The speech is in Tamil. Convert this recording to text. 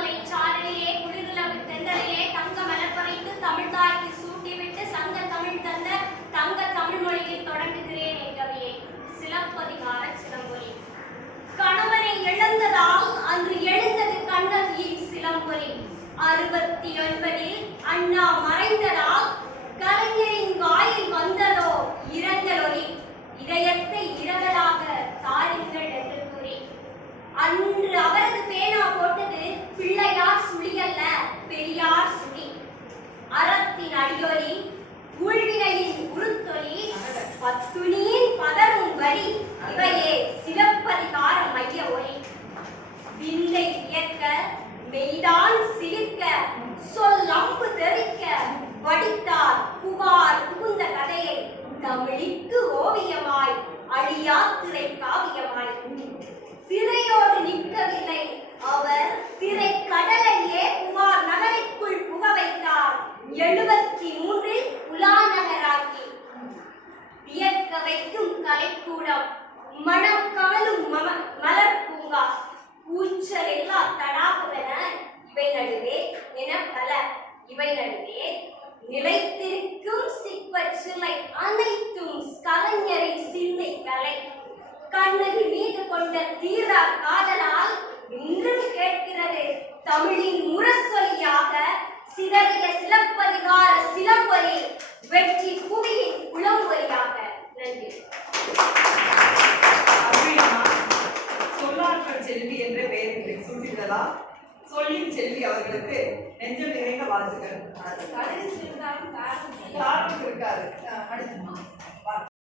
மலை சாரலிலே குளிர்நிலவு தென்றலிலே தங்க மலர்பறைத்து தமிழ்தாய்க்கு சூட்டிவிட்டு சங்க தமிழ் தந்த தங்க தமிழ் மொழியில் தொடங்குகிறேன் என் கவியை. சிலப்பதிகார சிலம்பொலி. கணவனை இழந்ததால் அன்று எழுந்தது கண்ணகியின் சிலம்பொலி. 69 அண்ணா மறைந்ததால் கலைஞரின் வாயில் வந்ததோ இரங்கலொலி. இதயத்தை இரவலாக தாருங்கள் என்று கூறி அன்று அவரது பேனா போட்டது பிள்ளையார் சுழியல்ல பெரியார் சுழி. அறத்தின் அடியொலி ஊழ்வினையின் உருத்தொலி பத்துனியின் பதரும் வரி இவையே சிலப்பதிகார மைய ஒலி. விந்தை வியக்க மெய்தான் சிரிக்க சொல்லம்பு தெரிக்க வடித்தார் புகார் புகுந்த கதையை தமிழிக்கு ஓவியமாய் அழியா திரை காவியமாய். திரையோடு நிற்கவில்லை அவர் திரை கடலையே புகார் நகரைக்குள் புக வைத்தார் 73 உலாநகராக்கி. வியக்க வைக்கும் கலைக்கூடம் மனம் கமலும் மலர் பூங்கா கூச்சல் எல்லா தடாகவென இவை நடுவே என பல இவை நடுவே நிலைத்திருக்கும் சிற்பச்சிலை அனைத்தும் கலைஞரை சிந்தை கலை. கண்ணகி மீது கொண்ட தீரா காதலால் இன்றும் கேட்கிறது தமிழின் முரசொலியாக சிதறிய சிலப்பதிகார சிலம்பொலி வெற்றி புவியின் உளம்பொலியாக. நன்றி. சொல்லாற்றல் செல்வி என்ற பெயர் சூட்டினதா சொல்லின் செல்வி அவர்களுக்கு நெஞ்சம் நிறைந்த வாழ்த்துக்கள். காரணம் இருக்காது. அடுத்து